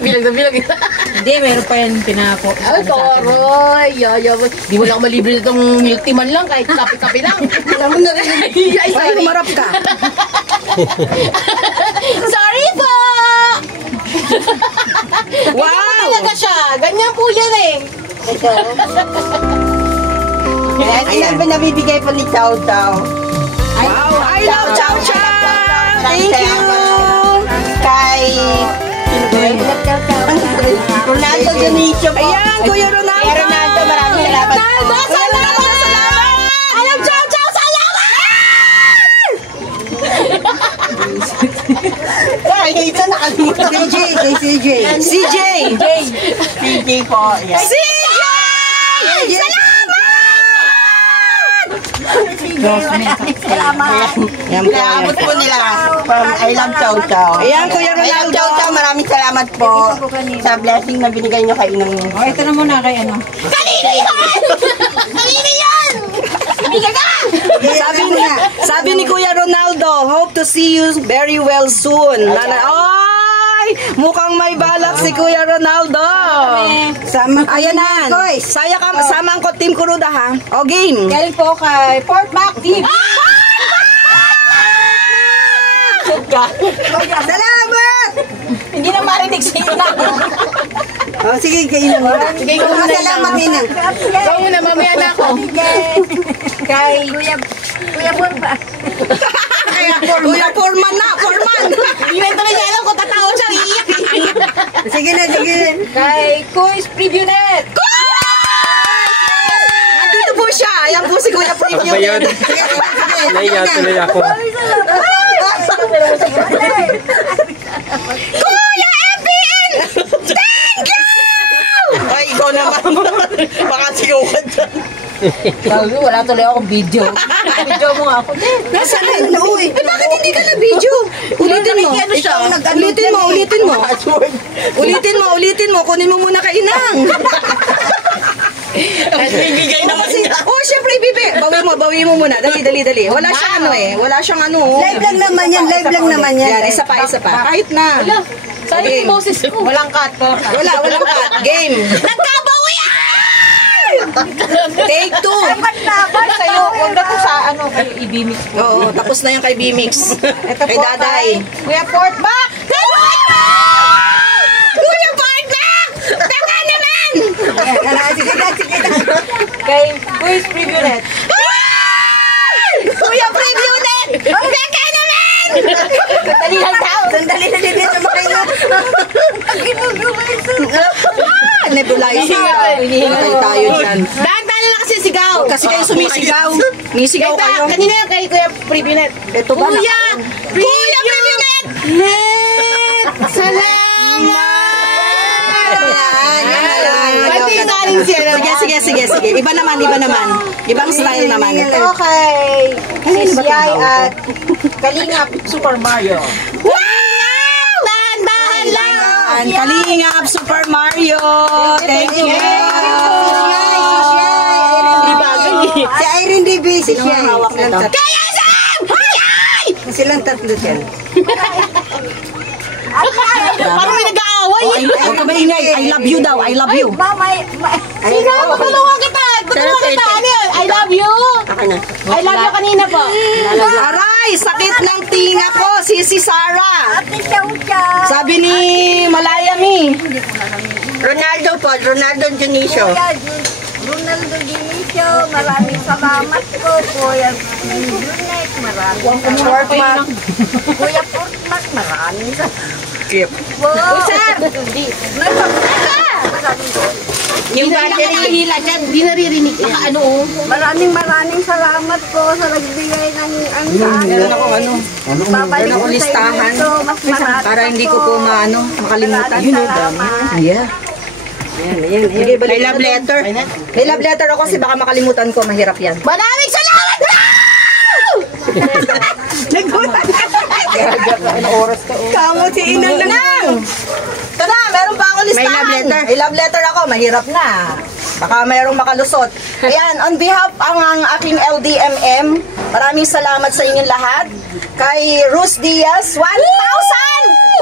Bilang na bilang. Hindi, meron pa yan pinako. Ay, toroy. Di mo lang malibre itong milk tea man lang, kahit kape-kape lang. Alam mo na rin. Ay, sorry. Humarap ka. Sorry po! Wow! Ganyan po talaga siya. Ganyan po yan eh. Ito. Ayan ba nabibigay po ni Chow Chow? Wow! I love Chow Chow! Thank you! Kay Ronaldo Dionisio po. Ayan, Kuya Ronaldo! Kuya Ronaldo, maraming salamat po. Ronaldo, salamat! I love Chow Chow! Salamat! Ay, ito nakalimutan. CJ. CJ po. CJ! Salamat! Inaabot po nila from I Love Chow Chow. Ayan, Kuya I Love Ronaldo! Chow Chow, maraming salamat po sa blessing na binigay nyo kay Inang. Oh, ito na muna kay ano. Kanina yan! Kanina yan! Sabi ni Kuya Ronaldo, hope to see you very well soon. Ay, mukhang may balak si Kuya Ronaldo. Ayan na. Sama ang team Kuruda ha. O game. Galing po kay Fort Mac TV. Salamat! Hindi na marinig siya. Oh, sige, kailan mo. Sige, kung Salamat, Ninang. Ikaw muna, mamaya na ako. Kay Kuya Burba. Kuya Foreman na, Foreman. Iwento na niya alam kung tatawa siya. Iiyak. Sige na. Kay Kuis Preview Net. Nandito po siya. Ayan po si Kuya Preview. Naiya tuloy ako. Kuya FBN! Thank you! Ay, ikaw naman. Baka sigaw ka dyan. Sabi, wala tuloy akong video. Video mo nga ako. Nasaan na yun? Uy, bakit hindi ka na video? Ulitin mo. Ulitin mo. Kunin mo muna kay Inang. Bibigay naman niya. Oh, syempre ibibigay. Bawi mo muna. Dali. Wala siyang ano. Live lang naman yan. Yan, isa pa. Kahit na. Sayang yung boses ko. Walang cut po. Walang cut. Game. Nagkabawi yan! Take 2. Dapat na ako sa'yo. Huwag na po sa ano, kay Ibimix. Oo, tapos na yung kay Bimix. Ito Kay po Daday. Kuya Fort Mac! Kuya Fort Mac! Taka naman! Sige na. Kay Kuis Preview Net. Kuya Preview Net! Taka naman! Sandali lang tao. Sandali na din sa makina. Nebulizer. Patay tayo dyan. Dahan-dahan lang kasi sigaw. Kasi kayo sumisigaw. Misigaw kayo. Kanina yung kay Kuya Preview Net. Ito ba? Kuya Preview Net! Salamat! Pati yung galing siya. Sige. Iba naman. Ibang style naman. Okay. Sisiyay at Kalingap Super Mario. Wow! Dahan-dahan lang! Kalingap Super Mario! Thank you! Si Irene DB, si siya. Kaya Sam! Ay! Silang tatlo dyan. Parang may nag-aaway. Huwag ka maingay. I love you daw. I love you. Sino? Tutulungan kita. Ano yun? I love you. I love you kanina po. Aray! Sakit ng tinga ko. Si Sarah. Sabi ni Malayami. Ronaldo Dionisio. Ronaldo Dionisio, maraming salamat po. Kuya Junet, maraming salamat. Kuya Portmak, maraming salamat. Sir! Yung nakahila dyan, di naririnig. Ano? Maraming salamat po sa nagbigay ng ang sa akin. Babalik ko sa inyo ito, mas marami Para hindi ko po makalimutan. salamat. Yeah. Ayan. May love letter. May love letter ako kasi baka makalimutan ko. Mahirap yan. Maraming salamat na! Kamo si Inang Nang! Ito na, meron pa ako listahan. May love letter? May love letter ako, mahirap na. Baka mayroong makalusot. Ayan, on behalf ang aking LDMM, maraming salamat sa inyong lahat. Kay Rus Diaz, 1,000!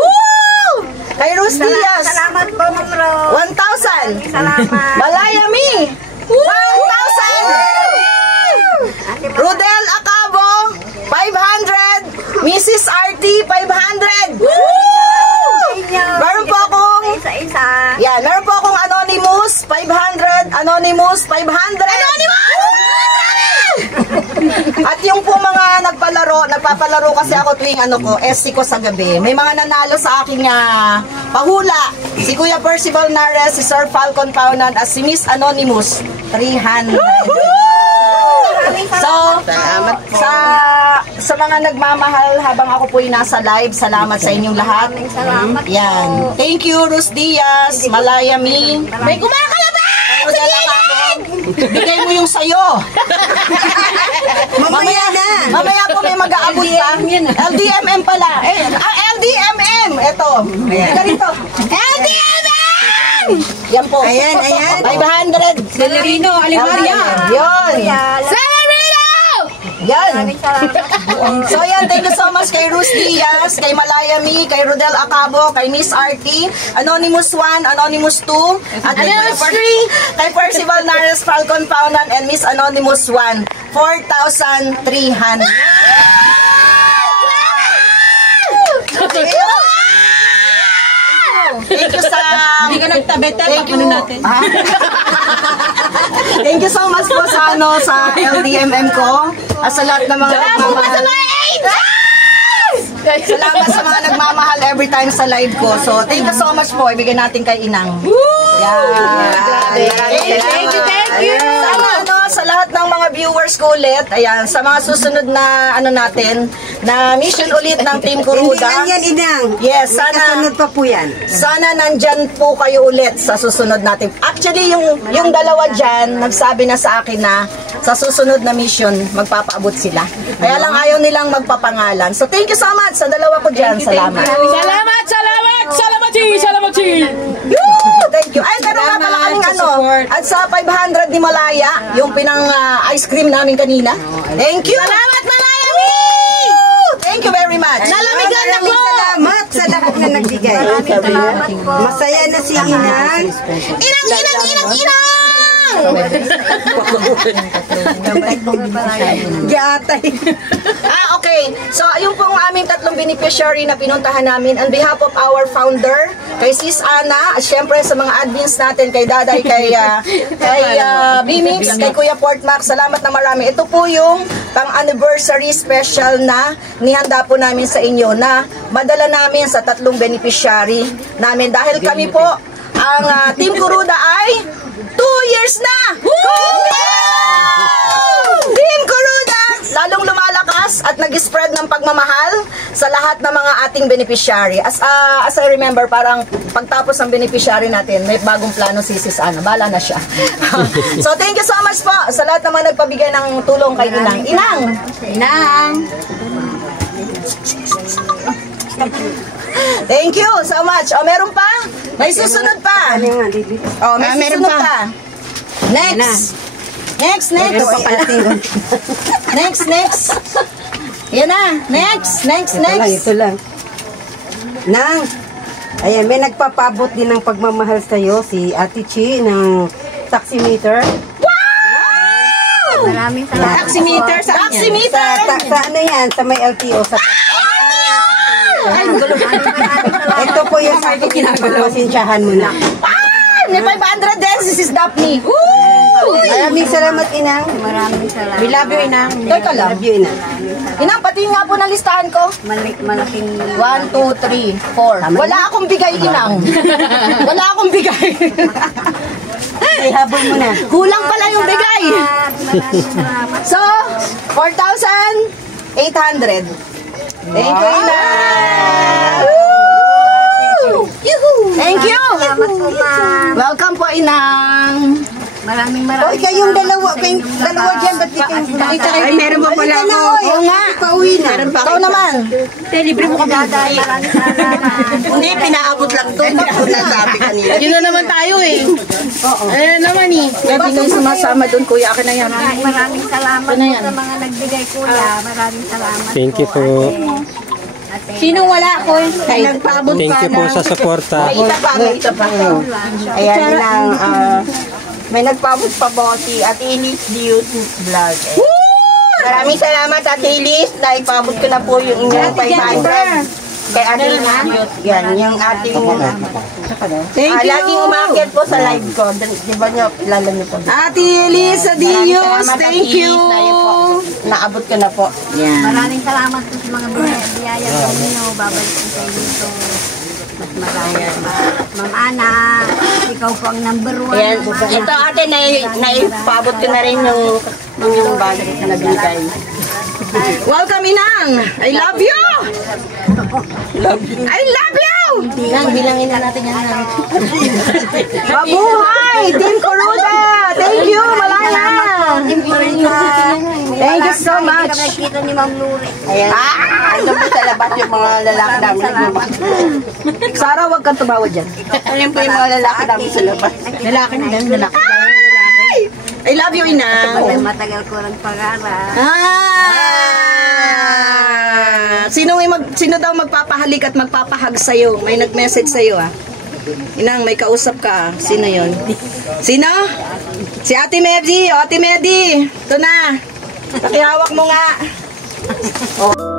Woo! Kay Rose Diaz. Salamat po, Ma'am Ro. 1,000. Salamat. Malayami, 1,000. Rodel Acabo, 500. Mrs. RT, 500. Meron po akong, Isa-isa. yan, meron po akong Anonymous, 500. Anonymous, 500. At yung po mga nagpapalaro kasi ako tuwing SC ko sa gabi. May mga nanalo sa aking pahula. Si Kuya Percival Nares, si Sir Falcon Paunan, at si Miss Anonymous, 300. So, sa mga nagmamahal habang ako po'y nasa live, salamat sa inyong lahat. Salamat Yan. Thank you, Rus Diaz, Malayami. May kumakalabas! Bigay mo yung sayo. Mamaya na. Mamaya po may mag-aabot pa. LDMM pala. LDMM. Ito. Ganito. LDMM! Yan po. Ayan. 500. Celerino, Alimaria. Yun. Celerino! Yan. So yan, thank you so much kay Rus Diaz, kay Malayami, kay Rodel Acabo, kay Miss RT, Anonymous 1, Anonymous 2, at Anonymous 3, kay Percival Nares, Falcon Paunan, and Miss Anonymous 1, 4,300. Thank you sa... Hindi ka nagtabete. Thank you. Thank you so much po sa sa LDMM ko. At sa lahat ng mga nagmamahal. Salamat sa mga nagmamahal every time sa live ko. So, thank you so much po. Ibigay natin kay Inang. Thank you. Sa lahat ng mga viewers ko ulit, ayan, sa mga susunod na natin, na mission ulit ng Team Kuruda. Hindi yan, Inang. Yes, sana. Kasunod pa po yan. Sana nandyan po kayo ulit sa susunod natin. Actually, yung dalawa dyan, nagsabi na sa akin na sa susunod na mission, magpapaabot sila. Kaya lang ayaw nilang magpapangalan. So, thank you so much sa dalawa ko dyan. Salamat. Salamat. Thank you. Ay, meron nga pala kaming at sa 500 ni Malaya, yung pinang ice cream namin kanina. Thank you. Salamat, Malayami! Thank you very much. Nalamigan na ko! Salamat sa lahat na nagbigay. Salamat po. Masaya na si Inang. Inang! Gatay. Okay. So, yung pong aming tatlong beneficiary na pinuntahan namin on behalf of our founder, kay Sis Ana, at syempre sa mga admins natin, kay Daday, kay Bimix, kay Kuya Portmax, salamat na marami. Ito po yung pang-anniversary special na nihanda po namin sa inyo na madala namin sa tatlong beneficiary namin. Dahil kami po, ang Team Kuruda ay 2 years na! Team Kuruda! Lalong lumalakas at nag-spread ng pagmamahal sa lahat ng mga ating beneficiary. As I remember, parang pagtapos ng beneficiary natin, may bagong plano si Sis Ana. Bala na siya. So, thank you so much po sa lahat ng mga nagpabigay ng tulong kay Inang. Inang! Thank you so much. O, meron pa? May susunod pa. O, may susunod pa. Next. Next. Yan na. Next. Ito lang. Nang, ayan, may nagpapabot din ng pagmamahal sa'yo, si Ate Chi ng taximeter. Maraming salamat. Taximeter. Sa ano yan? Sa may LTO. Sa ito po yung sa akin kinapagpasensyahan mo na. May 500 din. This is Daphne. Maraming salamat, Inang. Maraming salamat. We love you, Inang. Teka lang. Love you, Inang. Inang, pati nga po na listahan ko. Malaking 1, 2, 3, 4. Wala akong bigay, Inang. Wala akong bigay. Ay, habol mo na. Kulang pala yung bigay. maraming salamat. So, 4,800. Thank you, Inang. Thank you. Salamat po, ma'am. Welcome po, Inang. Maraming O, kayong dalawa dyan, ba't di kayo? Ay, meron pa pala ako. Oo nga. Pauwi na. Ikaw naman. libre mo kami. Maraming salamat. Hindi, pinaabot lang to. Nasabi kanina. Yun na naman tayo eh. Ayan naman eh. Pwede kayo sumasama doon, kuya. Akin na yan. Maraming salamat po sa mga nagbigay, kuya. Maraming salamat Thank you po. Sinong wala ko? Ay, nagpaabot Thank pa you po ng... sa suporta. May isa pa. Ayan lang, may nagpabot pa po si Ate Elise Dios Vlog. Maraming salamat Ate Elise, naipabot ko na po yung inyong 500. Kay Ate Elise, yan, yung ating... Thank you. Laging umakyat po sa live ko. Di ba niyo, kilala niyo po? Ate Elisa Dios, thank you. Naabot ko na po. Maraming salamat po sa mga biyaya sa inyo. Babalik ko sa inyo ito. Mas marami. Ma'am Ana, ikaw po ang number 1. Ayan, ito ate, naipabot ko na rin yung bag na bigay. Welcome, Inang. I love you. I love you. Bilangin na natin yan. Mabuhay, Team Kuruda. Thank you, Malaya. Thank you so much. Nakikita ni Ma'am Luri. Ayan. Andun po sa labas yung mga lalaki namin nagmamahal. Sarah, wag kang tumawa dyan. Ayun po yung mga lalaki namin sa labas. Lalaki na yan, lalaki. Ay! I love you, Inang. Matagal ko ng pag-aral. Sino daw magpapahalik at magpapahag sa'yo? May nag-message sa'yo, ah. Inang, may kausap ka. Sino yon? Sino? Si Ate Medi. O, Ate Medi. Ito na. Pakihawak mo nga. Oh.